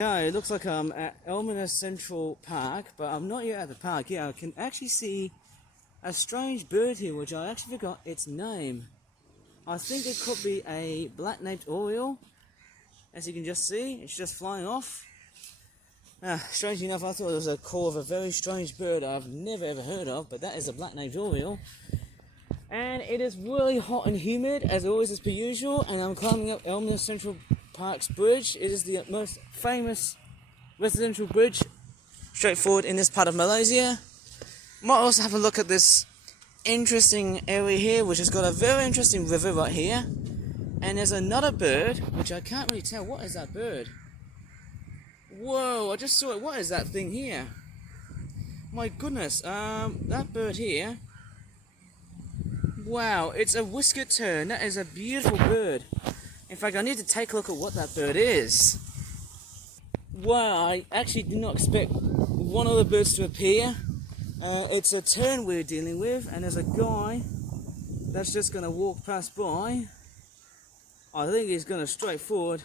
Yeah, it looks like I'm at Elmina Central Park, but I'm not yet at the park. Yeah, I can actually see a strange bird here, which I actually forgot its name. I think it could be a black-naped oriole. As you can just see, it's just flying off. Strange enough, I thought it was a call of a very strange bird I've never ever heard of, but that is a black-naped oriole. And it is really hot and humid, as always as per usual, and I'm climbing up Elmina Central Park's bridge. It is the most famous residential bridge straightforward in this part of Malaysia. Might also have a look at this interesting area here, which has got a very interesting river right here. And there's another bird, which I can't really tell. What is that bird? Whoa, I just saw it. What is that thing here? My goodness, that bird here. Wow, it's a whiskered tern. That is a beautiful bird. In fact, I need to take a look at what that bird is. Wow, I actually did not expect one of the birds to appear. It's a tern we're dealing with, and there's a guy that's just going to walk past by. I think he's going to straight forward,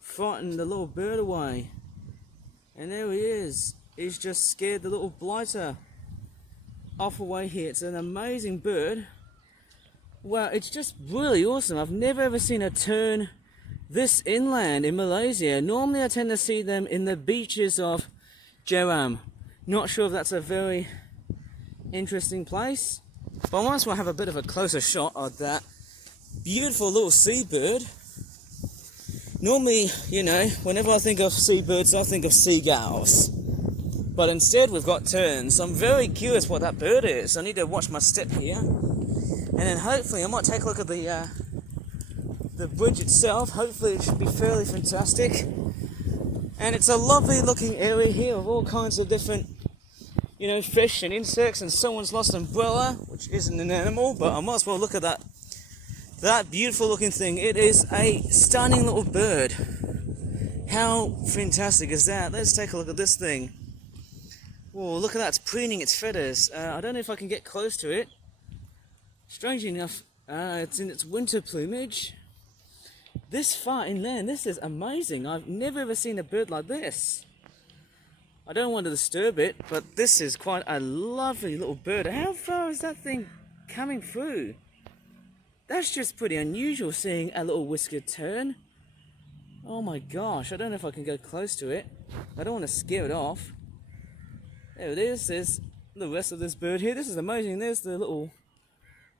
frighten the little bird away. And there he is. He's just scared the little blighter off away here. It's an amazing bird. Wow, it's just really awesome. I've never ever seen a tern this inland in Malaysia. Normally I tend to see them in the beaches of Jeram. Not sure if that's a very interesting place, but I might as well have a bit of a closer shot of that beautiful little seabird. Normally, you know, whenever I think of seabirds, I think of seagulls. But instead we've got terns. I'm very curious what that bird is. I need to watch my step here. And then hopefully I might take a look at the bridge itself. Hopefully it should be fairly fantastic. And it's a lovely looking area here of all kinds of different, you know, fish and insects, and someone's lost an umbrella, which isn't an animal, but I might as well look at that beautiful looking thing. It is a stunning little bird. How fantastic is that? Let's take a look at this thing. Whoa, look at that, it's preening its feathers. I don't know if I can get close to it. Strangely enough, it's in its winter plumage. This far inland, this is amazing. I've never ever seen a bird like this. I don't want to disturb it, but this is quite a lovely little bird. How far is that thing coming through? That's just pretty unusual, seeing a little whiskered tern. Oh my gosh, I don't know if I can go close to it. I don't want to scare it off. There it is. There's the rest of this bird here. This is amazing. There's the little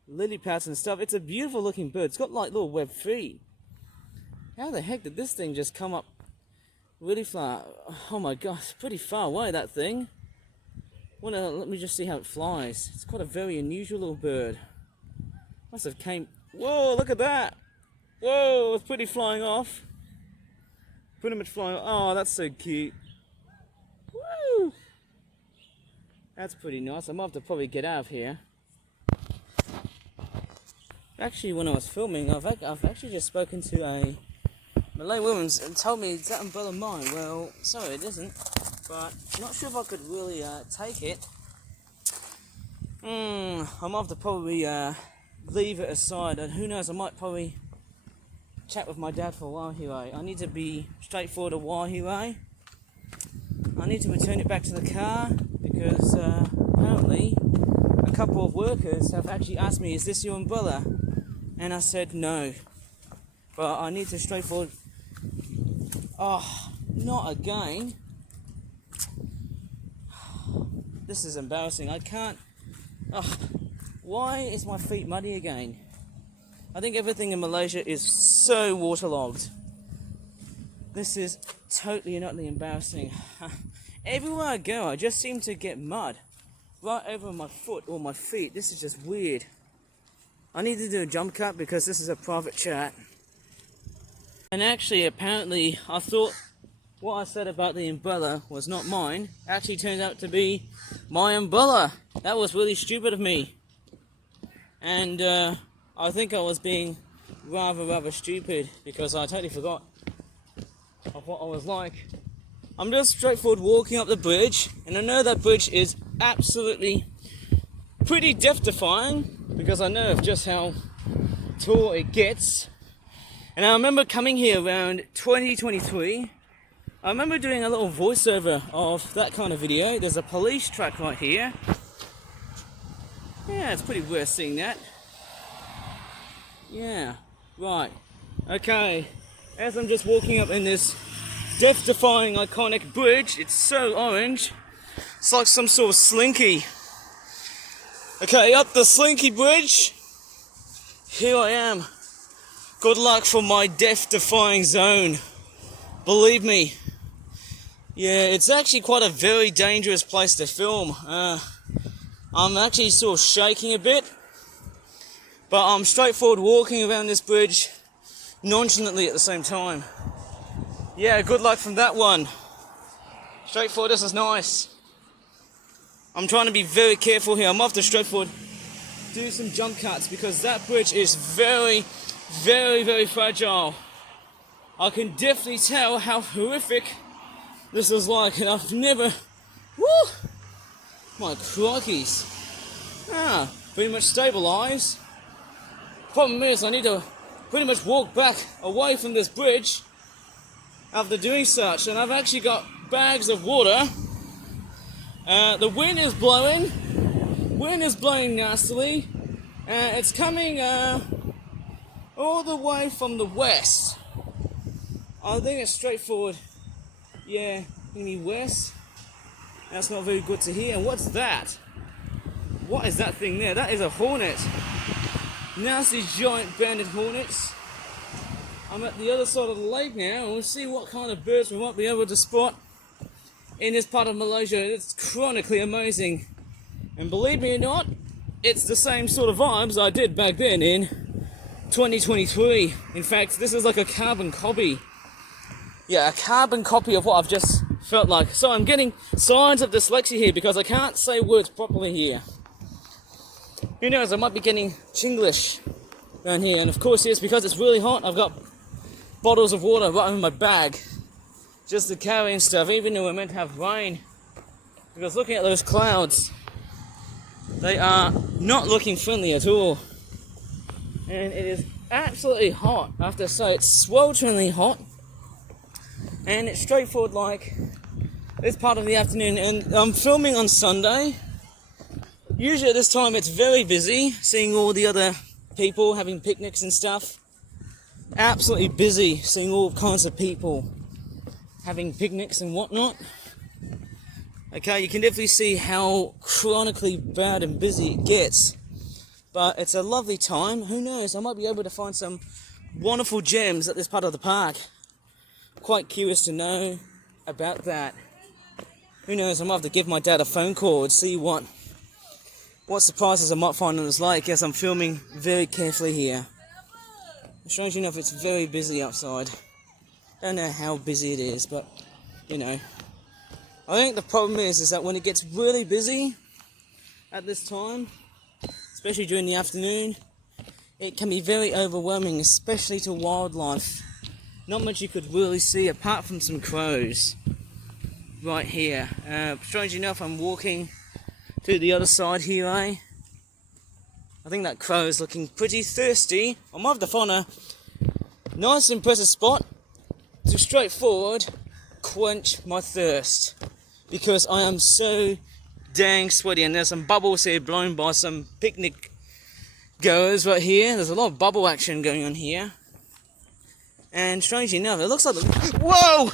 lily pads and stuff. It's a beautiful looking bird. It's got like little webbed feet. How the heck did this thing just come up really far? Oh my gosh, pretty far away, that thing. Let me just see how it flies. It's quite a very unusual little bird. Must have came... Whoa, look at that! Whoa, it's pretty flying off. Pretty much flying off. Oh, that's so cute. Woo! That's pretty nice. I might have to probably get out of here. Actually, when I was filming, I've actually just spoken to a Malay woman and told me, is that umbrella mine? Well, sorry, it isn't. But I'm not sure if I could really take it. I might have to probably leave it aside. And who knows, I might probably chat with my dad for a while here. I need to be straightforward a while here. I need to return it back to the car because apparently a couple of workers have actually asked me, is this your umbrella? And I said no. But I need to straightforward... Oh, not again. This is embarrassing. I can't... Oh, why is my feet muddy again? I think everything in Malaysia is so waterlogged. This is totally and utterly embarrassing. Everywhere I go, I just seem to get mud right over my foot or my feet. This is just weird. I need to do a jump cut because this is a private chat. And actually, apparently, I thought what I said about the umbrella was not mine. Actually turned out to be my umbrella. That was really stupid of me. And I think I was being rather stupid because I totally forgot of what I was like. I'm just straightforward walking up the bridge, and I know that bridge is absolutely pretty death-defying because I know of just how tall it gets. And I remember coming here around 2023 I remember doing a little voiceover of that kind of video. There's a police truck right here. Yeah, it's pretty worth seeing that. Yeah, right. Okay, as I'm just walking up in this death-defying iconic bridge, it's so orange. It's like some sort of slinky. Okay, up the slinky bridge. Here I am. Good luck for my death-defying zone. Believe me. Yeah, it's actually quite a very dangerous place to film. I'm actually sort of shaking a bit, but I'm straightforward walking around this bridge nonchalantly at the same time. Yeah, good luck from that one. Straightforward, this is nice. I'm trying to be very careful here. I'm off to straightforward do some jump cuts because that bridge is very, very, very fragile. I can definitely tell how horrific this is like, and I've never... Woo! My crikeys. Pretty much stabilised. Problem is, I need to pretty much walk back away from this bridge after doing such, and I've actually got bags of water. The wind is blowing. Wind is blowing nastily. It's coming all the way from the west. I think it's straightforward. Yeah, any west. That's not very good to hear. What's that? What is that thing there? That is a hornet. Nasty giant banded hornets. I'm at the other side of the lake now, and we'll see what kind of birds we might be able to spot in this part of Malaysia. It's chronically amazing. And believe me or not, it's the same sort of vibes I did back then in 2023. In fact, this is like a carbon copy. Yeah, a carbon copy of what I've just felt like. So I'm getting signs of dyslexia here because I can't say words properly here. Who knows, I might be getting Chinglish down here. And of course, yes, because it's really hot, I've got bottles of water right in my bag just to carry and stuff, even though we're meant to have rain. Because looking at those clouds, they are not looking friendly at all. And it is absolutely hot. I have to say, it's swelteringly hot. And it's straightforward like this part of the afternoon. And I'm filming on Sunday. Usually at this time it's very busy, seeing all the other people having picnics and stuff. Absolutely busy, seeing all kinds of people having picnics and whatnot. Okay, you can definitely see how chronically bad and busy it gets. But it's a lovely time. Who knows, I might be able to find some wonderful gems at this part of the park. Quite curious to know about that. Who knows, I might have to give my dad a phone call and see what surprises I might find on this lake as I'm filming very carefully here. Strangely enough, it's very busy outside. Don't know how busy it is, but, you know. I think the problem is that when it gets really busy at this time, especially during the afternoon, it can be very overwhelming, especially to wildlife. Not much you could really see apart from some crows right here. Strangely enough, I'm walking to the other side here, I think that crow is looking pretty thirsty. I might have to find a nice impressive spot to straightforward quench my thirst. Because I am so dang sweaty, and there's some bubbles here blown by some picnic goers right here. There's a lot of bubble action going on here. And strangely enough, it looks like whoa!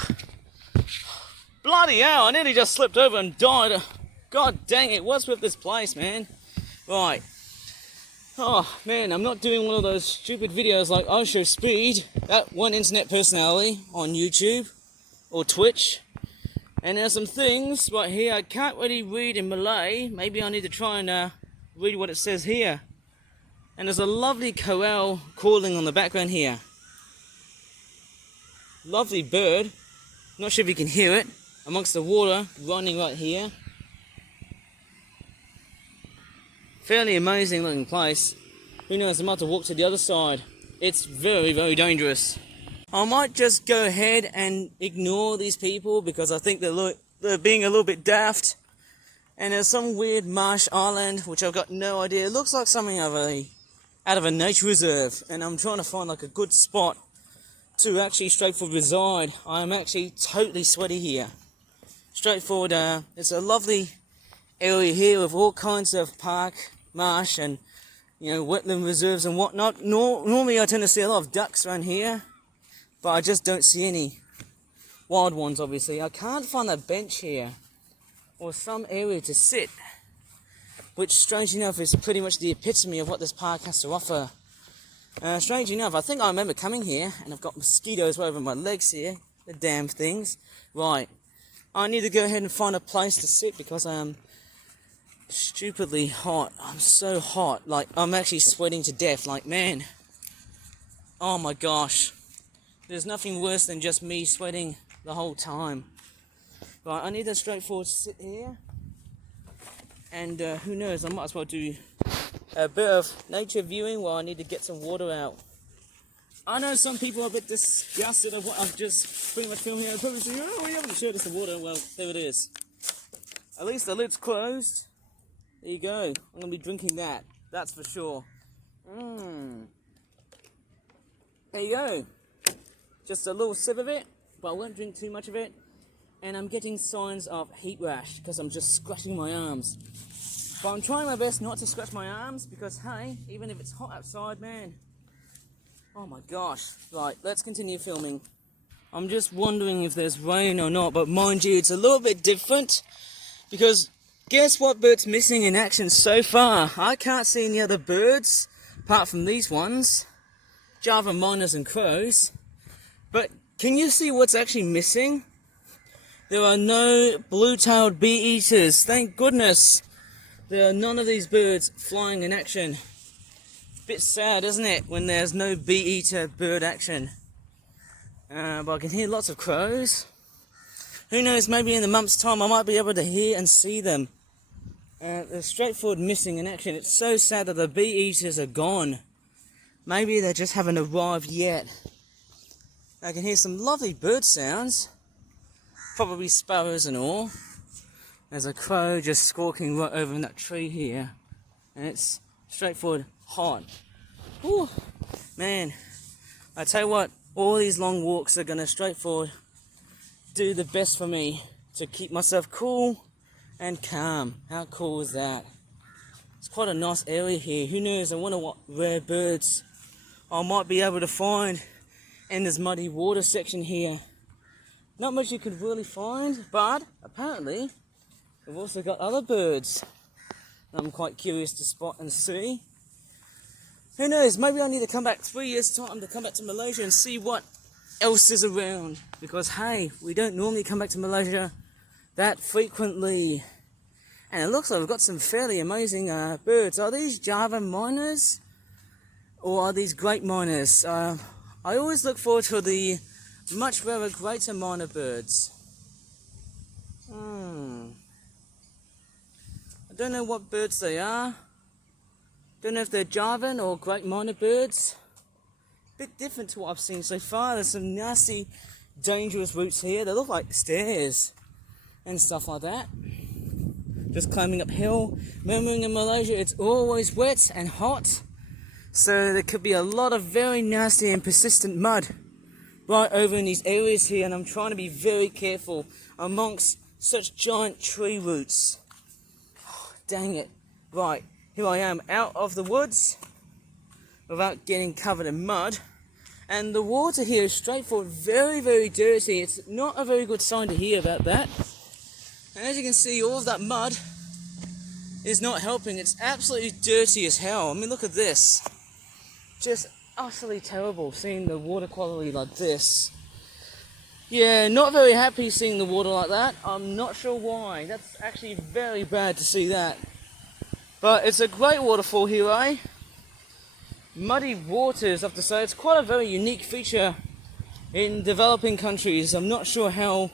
Bloody hell, I nearly just slipped over and died. God dang it, what's with this place, man? Right. Oh, man, I'm not doing one of those stupid videos like I Show Speed, that one internet personality on YouTube or Twitch. And there's some things right here I can't really read in Malay. Maybe I need to try and read what it says here. And there's a lovely corral calling on the background here. Lovely bird. Not sure if you can hear it amongst the water running right here. Fairly amazing looking place. Who knows, I might have to walk to the other side. It's very, very dangerous. I might just go ahead and ignore these people because I think they're being a little bit daft. And there's some weird marsh island, which I've got no idea. It looks like something out of a nature reserve. And I'm trying to find like a good spot to actually straightforward reside. I'm actually totally sweaty here. Straightforward, it's a lovely area here with all kinds of park, marsh, and wetland reserves and whatnot. Normally I tend to see a lot of ducks around here, but I just don't see any wild ones, obviously. I can't find a bench here or some area to sit, which, strangely enough, is pretty much the epitome of what this park has to offer. Strangely enough, I think I remember coming here, and I've got mosquitoes all over my legs here, the damn things. Right, I need to go ahead and find a place to sit because I am stupidly hot. I'm so hot, like, I'm actually sweating to death, like, man. Oh my gosh. There's nothing worse than just me sweating the whole time. Right, I need a straightforward sit here. And who knows, I might as well do a bit of nature viewing while I need to get some water out. I know some people are a bit disgusted of what I've just pretty much filmed here. They're probably saying, oh, we haven't showed us the water. Well, there it is. At least the lid's closed. There you go. I'm going to be drinking that. That's for sure. There you go. Just a little sip of it, but I won't drink too much of it. And I'm getting signs of heat rash because I'm just scratching my arms. But I'm trying my best not to scratch my arms because, hey, even if it's hot outside, man. Oh my gosh. Right, let's continue filming. I'm just wondering if there's rain or not, but mind you, it's a little bit different because guess what bird's missing in action so far? I can't see any other birds apart from these ones, Java miners and crows. But can you see what's actually missing? There are no blue-tailed bee-eaters, thank goodness. There are none of these birds flying in action. Bit sad, isn't it, when there's no bee-eater bird action. But I can hear lots of crows. Who knows, maybe in a month's time I might be able to hear and see them. They're straightforward missing in action. It's so sad that the bee-eaters are gone. Maybe they just haven't arrived yet. I can hear some lovely bird sounds. Probably sparrows and all. There's a crow just squawking right over in that tree here. And it's straightforward hot. Whew. Man, I tell you what, all these long walks are going to straightforward do the best for me to keep myself cool and calm. How cool is that? It's quite a nice area here. Who knows, I wonder what rare birds I might be able to find in this muddy water section here. Not much you could really find, but apparently we've also got other birds I'm quite curious to spot and see. Who knows, maybe I need to come back 3 years time to come back to Malaysia and see what else is around. Because hey, we don't normally come back to Malaysia that frequently. And it looks like we've got some fairly amazing birds. Are these Java miners? Or are these great miners? I always look forward to the much rarer greater miner birds. I don't know what birds they are. Don't know if they're Javan or great miner birds. Bit different to what I've seen so far. There's some nasty, dangerous routes here. They look like stairs and stuff like that. Just climbing uphill. Remembering in Malaysia it's always wet and hot. So there could be a lot of very nasty and persistent mud right over in these areas here, and I'm trying to be very careful amongst such giant tree roots. Oh, dang it. Right, here I am out of the woods without getting covered in mud, and the water here is straightforward, very, very dirty. It's not a very good sign to hear about that. And as you can see, all of that mud is not helping. It's absolutely dirty as hell. I mean, look at this. Just utterly terrible seeing the water quality like this. Yeah, not very happy seeing the water like that. I'm not sure why. That's actually very bad to see that. But it's a great waterfall here, eh? Muddy waters, I have to say. It's quite a very unique feature in developing countries. I'm not sure how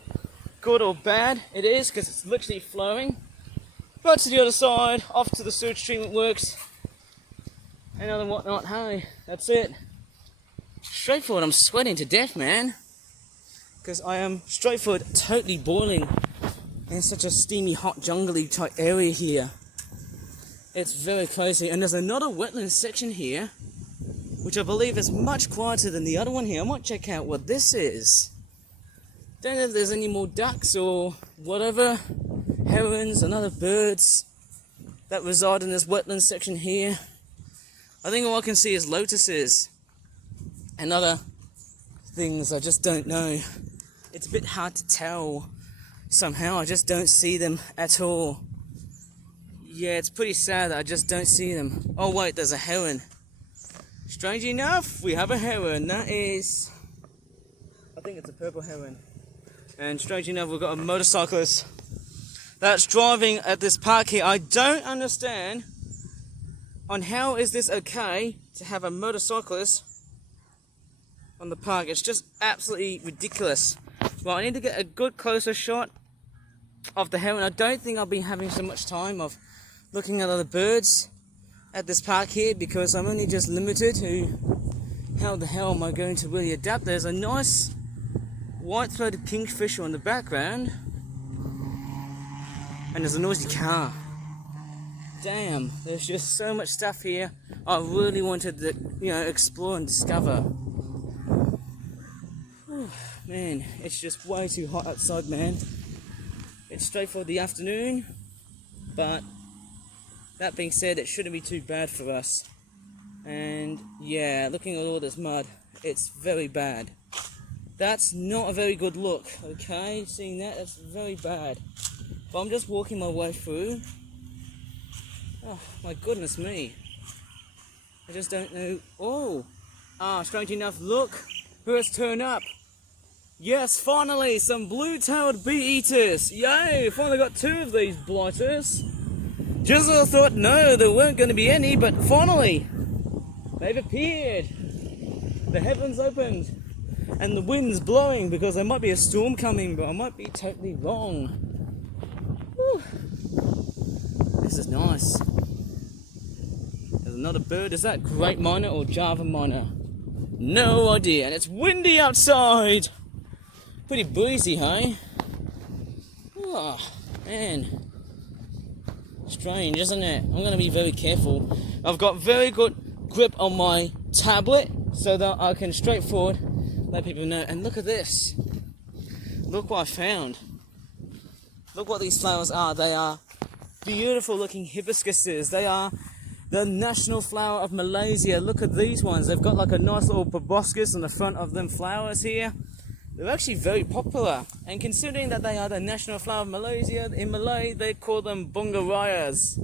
good or bad it is because it's literally flowing. But to the other side, off to the sewage treatment works and other whatnot. Hey, that's it. Straightforward, I'm sweating to death, man. Because I am straightforward totally boiling in such a steamy, hot, jungly type area here. It's very crazy. And there's another wetland section here which I believe is much quieter than the other one here. I might check out what this is. Don't know if there's any more ducks or whatever, herons and other birds that reside in this wetland section here. I think all I can see is lotuses and other things I just don't know. It's a bit hard to tell somehow. I just don't see them at all. Yeah, it's pretty sad that I just don't see them. Oh wait, there's a heron. Strangely enough, we have a heron. That is, I think it's a purple heron. And strangely enough, we've got a motorcyclist that's driving at this park here. I don't understand on how is this okay to have a motorcyclist on the park. It's just absolutely ridiculous. Well, I need to get a good closer shot of the heron. I don't think I'll be having so much time of looking at other birds at this park here because I'm only just limited to how the hell am I going to really adapt. There's a nice white-throated kingfisher in the background and there's a noisy car. Damn, there's just so much stuff here I really wanted to, explore and discover. Whew, man, it's just way too hot outside, man. It's straight for the afternoon, but that being said, it shouldn't be too bad for us. And yeah, looking at all this mud, it's very bad. That's not a very good look, okay? Seeing that, that's very bad. But I'm just walking my way through. Oh, my goodness me. I just don't know. Oh! Strange enough, look who has turned up. Yes, finally, some blue-tailed bee-eaters. Yay, finally got 2 of these blighters. Just as I thought, no, there weren't going to be any, but finally, they've appeared. The heavens opened, and the wind's blowing because there might be a storm coming, but I might be totally wrong. Whew. This is nice. There's another bird. Is that great miner or Java miner? No idea. And it's windy outside. Pretty breezy, hey? Oh, man. Strange, isn't it? I'm going to be very careful. I've got very good grip on my tablet so that I can straightforward let people know. And look at this. Look what I found. Look what these flowers are. They are beautiful looking hibiscuses. They are the national flower of Malaysia. Look at these ones. They've got like a nice little proboscis on the front of them flowers here. They're actually very popular. And considering that they are the national flower of Malaysia, in Malay they call them bungarayas.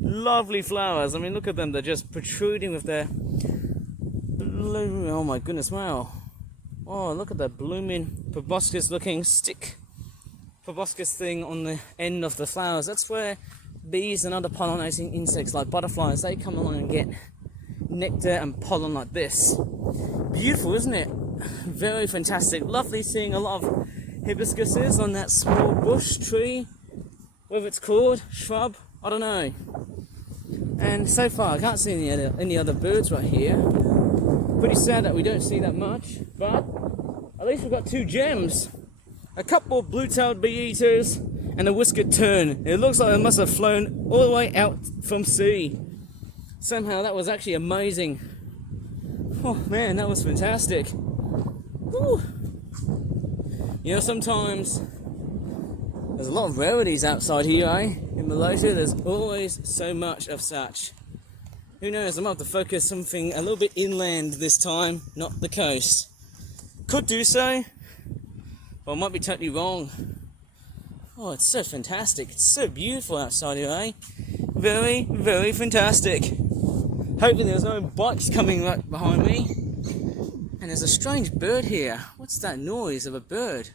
Lovely flowers. I mean, look at them. They're just protruding with their blue. Oh my goodness, wow. Oh, look at that blooming proboscis looking stick. Proboscis thing on the end of the flowers. That's where bees and other pollinating insects like butterflies, they come along and get nectar and pollen like this. Beautiful, isn't it? Very fantastic. Lovely seeing a lot of hibiscuses on that small bush tree, whatever it's called, shrub, I don't know. And so far I can't see any other birds right here. Pretty sad that we don't see that much, but at least we've got 2 gems. A couple of blue-tailed bee-eaters and a whiskered tern. It looks like it must have flown all the way out from sea. Somehow that was actually amazing. Oh man, that was fantastic. Whew. You know, sometimes there's a lot of rarities outside here, eh? In Malaysia, there's always so much of such. Who knows, I might have to focus something a little bit inland this time, not the coast. Could do so, but I might be totally wrong. Oh, it's so fantastic. It's so beautiful outside here, eh? Very, very fantastic. Hopefully there's no bikes coming right behind me. And there's a strange bird here. What's that noise of a bird?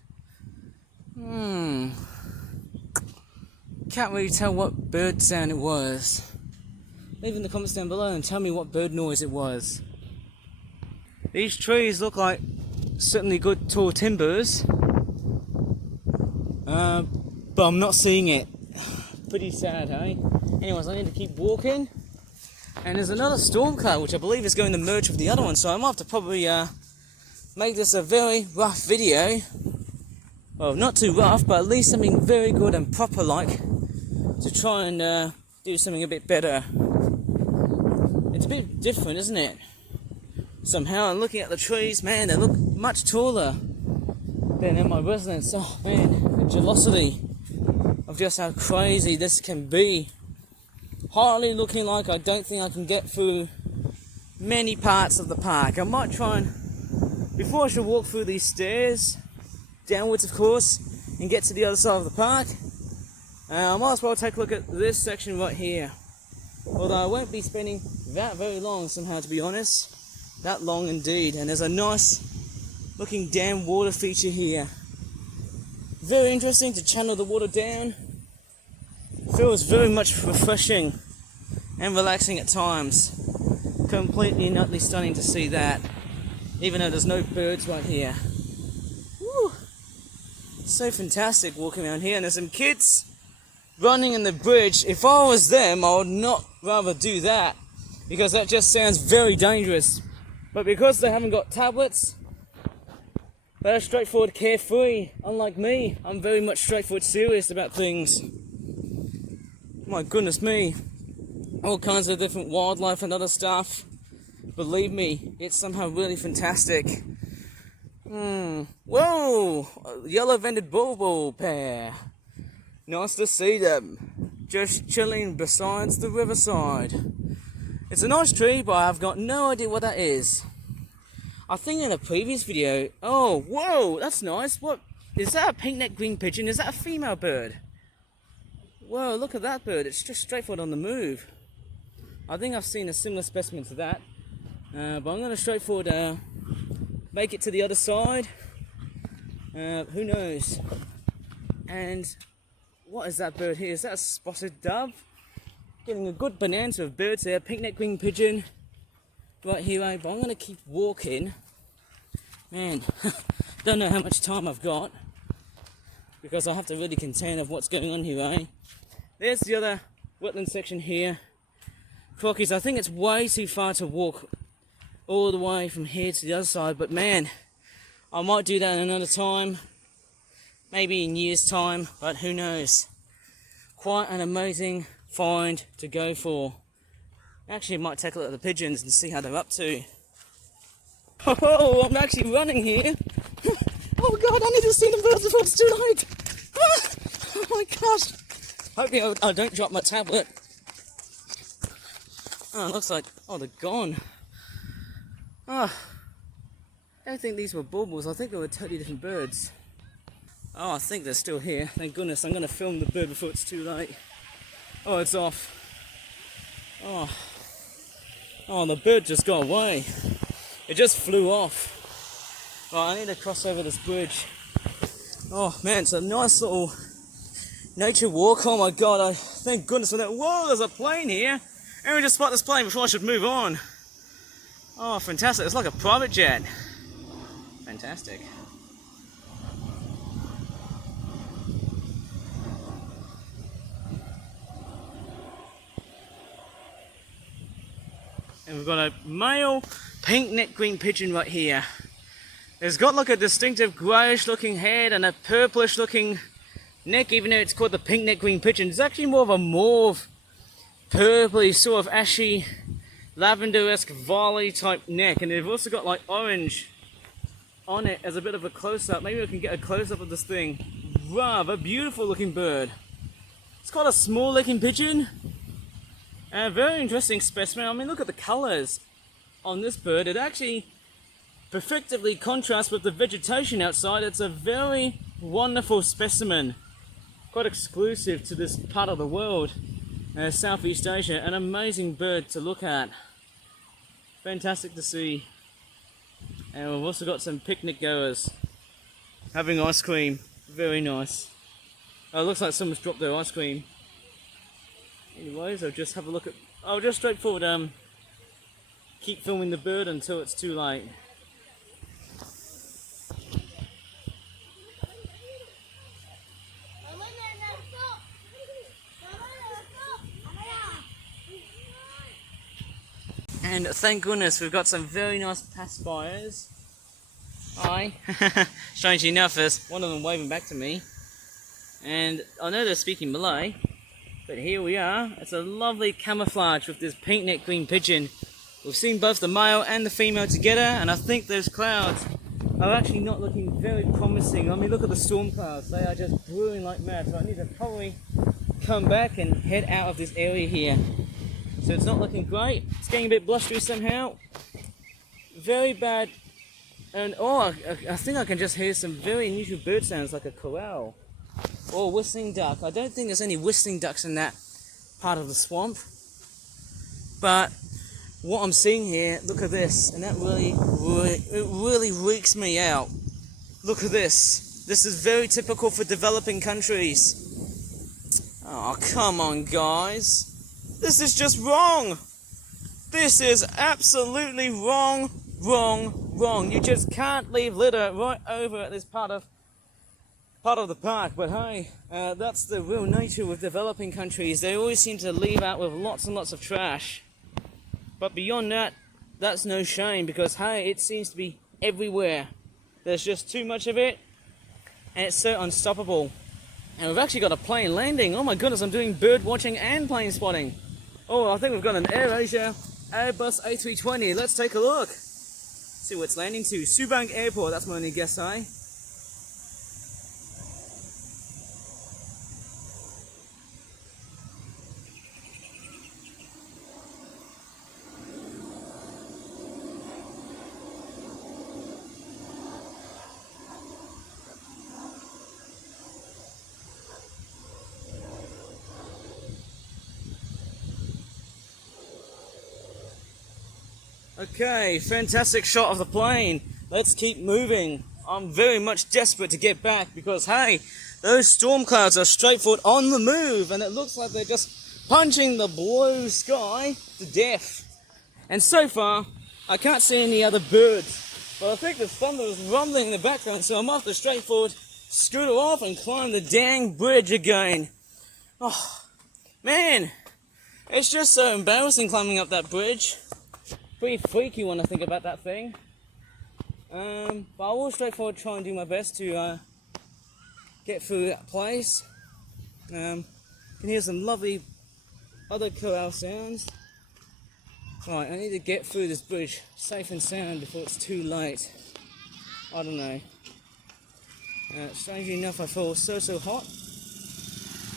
Can't really tell what bird sound it was. Leave in the comments down below and tell me what bird noise it was. These trees look like certainly good tall timbers. But I'm not seeing it. Pretty sad, hey? Anyways, I need to keep walking. And there's another storm cloud, which I believe is going to merge with the other one. So I might have to probably make this a very rough video. Well, not too rough, but at least something very good and proper like. To try and do something a bit better. It's a bit different, isn't it? somehow. And looking at the trees, man, they look much taller than in my residence. Oh man, the gelosity of just how crazy this can be. Hardly looking like I don't think I can get through many parts of the park. I might try and, before I should walk through these stairs, downwards of course, and get to the other side of the park, I might as well take a look at this section right here. Although I won't be spending that very long somehow, to be honest. That long indeed. And there's a nice looking dam water feature here. Very interesting to channel the water down. Feels very much refreshing and relaxing at times. Completely and utterly stunning to see that, even though there's no birds right here. Woo. So fantastic walking around here, and there's some kids running in the bridge. If I was them, I would not rather do that, because that just sounds very dangerous. But because they haven't got tablets, they're straightforward, carefree. Unlike me, I'm very much straightforward, serious about things. My goodness me. All kinds of different wildlife and other stuff. Believe me, it's somehow really fantastic. Whoa! A yellow-vented bulbul pair. Nice to see them. Just chilling beside the riverside. It's a nice tree, but I've got no idea what that is. I think in a previous video... Oh, whoa! That's nice. What? Is that a pink-necked green pigeon? Is that a female bird? Whoa, look at that bird. It's just straightforward on the move. I think I've seen a similar specimen to that. But I'm going to straightforward make it to the other side. Who knows? And what is that bird here? Is that a spotted dove? Getting a good bonanza of birds there. Pink-necked green pigeon. Right here, but I'm going to keep walking. Man, don't know how much time I've got, because I have to really contend of what's going on here, eh? There's the other wetland section here. Crockies, I think it's way too far to walk all the way from here to the other side, but man, I might do that another time. Maybe in years' time, but who knows. Quite an amazing find to go for. Actually, I might take a look at the pigeons and see how they're up to. Oh, I'm actually running here. Oh god, I need to see the birds before it's too late. Oh my gosh. Hopefully I don't drop my tablet. Oh, it looks like, oh, they're gone. Oh, I don't think these were baubles. I think they were totally different birds. Oh, I think they're still here. Thank goodness. I'm going to film the bird before it's too late. Oh, it's off. Oh. Oh, the bird just got away. It just flew off. Right, I need to cross over this bridge. Oh man, it's a nice little nature walk. Oh my god, thank goodness for that. Whoa, there's a plane here. And we just spot this plane before I should move on. Oh, fantastic. It's like a private jet. Fantastic. And we've got a male pink-necked green pigeon right here. It's got like a distinctive greyish looking head and a purplish looking neck, even though it's called the pink-necked green pigeon. It's actually more of a mauve, purpley, sort of ashy, lavender-esque volley type neck. And they've also got like orange on it as a bit of a close-up. Maybe we can get a close-up of this thing. Rather beautiful looking bird. It's quite a small looking pigeon. And a very interesting specimen. I mean, look at the colours on this bird. It actually perfectly contrasts with the vegetation outside. It's a very wonderful specimen. Quite exclusive to this part of the world, Southeast Asia. An amazing bird to look at. Fantastic to see. And we've also got some picnic goers having ice cream. Very nice. Oh, it looks like someone's dropped their ice cream. Anyways, I'll just have a look at... I'll just straightforward keep filming the bird until it's too late. And thank goodness we've got some very nice pacifiers. Hi. Strangely enough, there's one of them waving back to me. And I know they're speaking Malay. But here we are. It's a lovely camouflage with this pink-necked green pigeon We've seen both the male and the female together, and I think those clouds are actually not looking very promising. I mean, look at the storm clouds. They are just brewing like mad, so I need to probably come back and head out of this area here. So it's not looking great. It's getting a bit blustery somehow. Very bad. And oh, I think I can just hear some very unusual bird sounds, like a corral or a whistling duck. I don't think there's any whistling ducks in that part of the swamp, but what I'm seeing here, look at this, and that really freaks me out. Look at this. This is very typical for developing countries. Oh, come on, guys. This is just wrong. This is absolutely wrong. You just can't leave litter right over at this part of the park. But hey, that's the real nature with developing countries. They always seem to leave out with lots and lots of trash. But beyond that, that's no shame, because hey, it seems to be everywhere. There's just too much of it, and it's so unstoppable. And we've actually got a plane landing. Oh my goodness, I'm doing bird watching and plane spotting. Oh, I think we've got an AirAsia Airbus A320. Let's take a look. See where it's landing to. Subang Airport, that's my only guess, eh? Okay, fantastic shot of the plane. Let's keep moving. I'm very much desperate to get back because, hey, those storm clouds are straightforward on the move, and it looks like they're just punching the blue sky to death. And so far, I can't see any other birds, but I think the thunder is rumbling in the background, so I'm off to straightforward scooter off and climb the dang bridge again. Oh, man, it's just so embarrassing climbing up that bridge. Pretty freaky when I think about that thing. But I will straightforward try and do my best to get through that place. You can hear some lovely other corral sounds. Right, I need to get through this bridge safe and sound before it's too late. I don't know. Strangely enough, I feel so hot.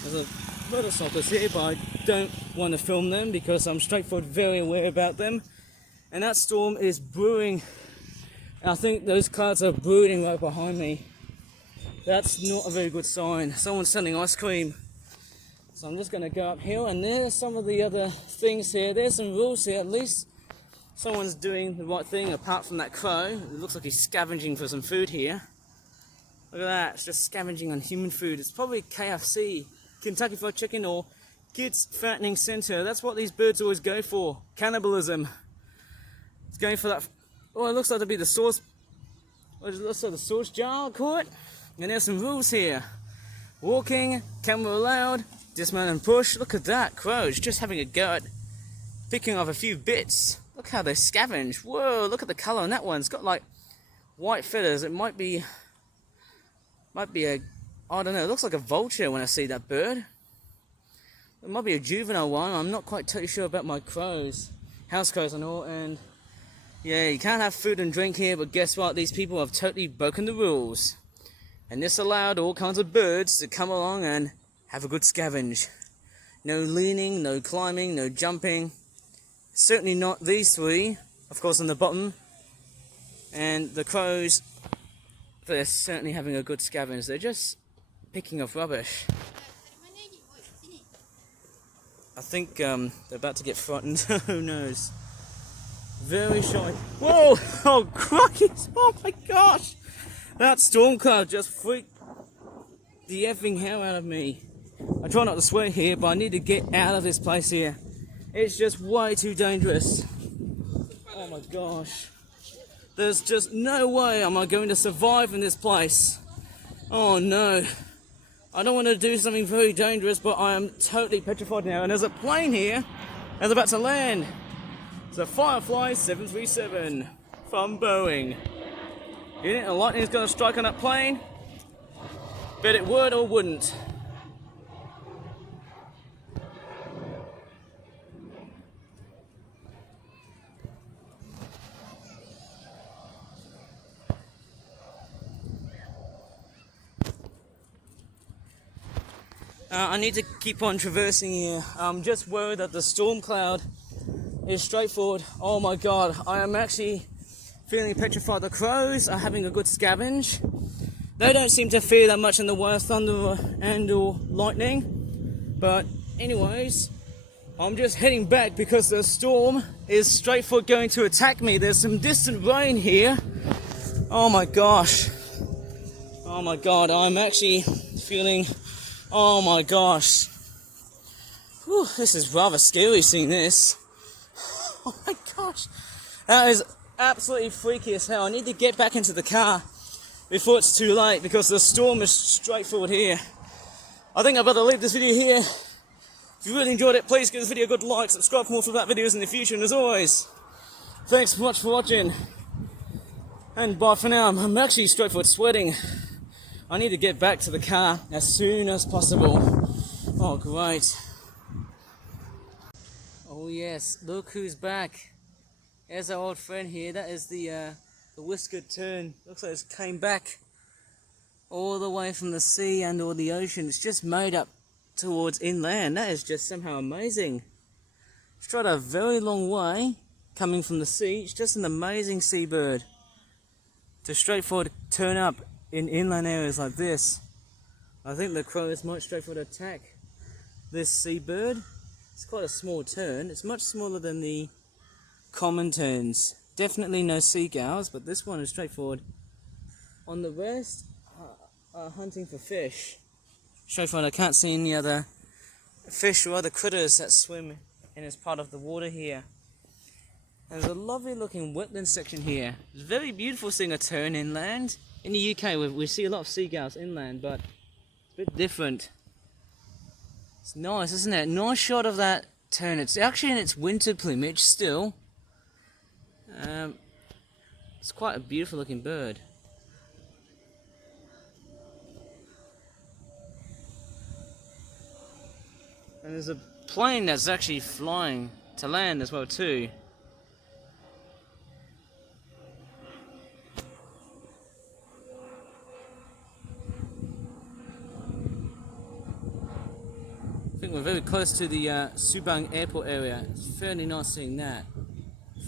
There's a lot of stalkers here, but I don't want to film them because I'm straightforward very aware about them. And that storm is brewing. I think those clouds are brooding right behind me. That's not a very good sign. Someone's selling ice cream. So I'm just going to go uphill, and there's some of the other things here. There's some rules here. At least someone's doing the right thing apart from that crow. It looks like he's scavenging for some food here. Look at that. It's just scavenging on human food. It's probably KFC, Kentucky Fried Chicken, or Kids Fattening Center. That's what these birds always go for. Cannibalism. It's going for that. Oh, it looks like to be the sauce. It looks like the sauce jar, I'll call it. And there's some rules here. Walking, camera allowed, dismount and push. Look at that, crows just having a go at picking off a few bits. Look how they scavenge. Whoa, look at the colour on that one. It's got like white feathers. It might be a, I don't know, it looks like a vulture when I see that bird. It might be a juvenile one. I'm not quite totally sure about my crows. House crows and all, and yeah, you can't have food and drink here, but guess what? These people have totally broken the rules. And this allowed all kinds of birds to come along and have a good scavenge. No leaning, no climbing, no jumping. Certainly not these three, of course, on the bottom. And the crows, they're certainly having a good scavenge. They're just picking up rubbish. I think they're about to get frightened. Who knows? Very shy. Whoa! Oh, crikey! Oh my gosh! That storm cloud just freaked the effing hell out of me. I try not to swear here, but I need to get out of this place here. It's just way too dangerous. Oh my gosh. There's just no way am I going to survive in this place. Oh no. I don't want to do something very dangerous, but I am totally petrified now. And there's a plane here that's about to land. It's a Firefly 737 from Boeing. You think the lightning's going to strike on that plane? Bet it would or wouldn't. I need to keep on traversing here. I'm just worried that the storm cloud is straightforward. Oh my god, I am actually feeling petrified. The crows are having a good scavenge. They don't seem to fear that much in the way of thunder and or lightning. But anyways, I'm just heading back because the storm is straightforward going to attack me. There's some distant rain here. Oh my gosh. Oh my god, I'm actually feeling... Oh my gosh. Whew, this is rather scary seeing this. Oh my gosh. That is absolutely freaky as hell. I need to get back into the car before it's too late because the storm is straightforward here. I think I better leave this video here. If you really enjoyed it, please give this video a good like, subscribe for more for that videos in the future, and as always, thanks so much for watching. And bye for now. I'm actually straightforward sweating. I need to get back to the car as soon as possible. Oh, great. Oh yes, look who's back. There's our old friend here. That is the whiskered tern. Looks like it came back all the way from the sea and or the ocean. It's just made up towards inland. That is just somehow amazing. It's tried a very long way coming from the sea. It's just an amazing seabird to straightforward turn up in inland areas like this. I think the crows might straightforward attack this seabird. It's quite a small tern. It's much smaller than the common terns. Definitely no seagulls, but this one is straightforward. On the rest, hunting for fish. Straightforward, I can't see any other fish or other critters that swim in this part of the water here. There's a lovely looking wetland section here. It's very beautiful seeing a tern inland. In the UK we see a lot of seagulls inland, but it's a bit different. It's nice, isn't it? Nice shot of that tern. It's actually in its winter plumage still. It's quite a beautiful looking bird. And there's a plane that's actually flying to land as well too. I think we're very close to the Subang airport area. It's fairly nice seeing that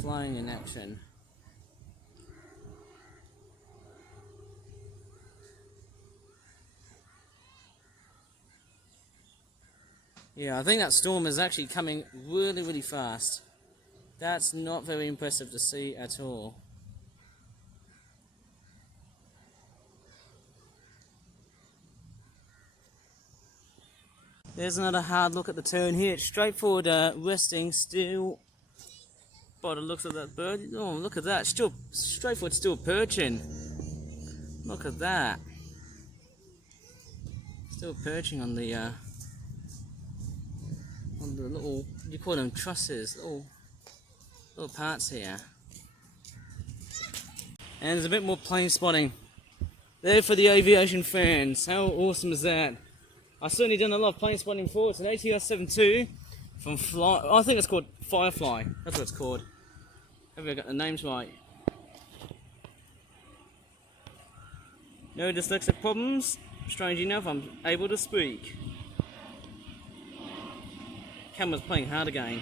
flying in action. Yeah, I think that storm is actually coming really, really fast. That's not very impressive to see at all. There's another hard look at the tern here. It's straightforward resting still. By the looks of that bird. Oh, look at that. Still straightforward, still perching. Look at that. Still perching on the little, you call them trusses, little parts here. And there's a bit more plane spotting. There for the aviation fans. How awesome is that? I've certainly done a lot of plane spotting before. It's an ATR-72 from I think it's called Firefly. That's what it's called. Have I got the names right? No dyslexic problems. Strange enough, I'm able to speak. Camera's playing hard again.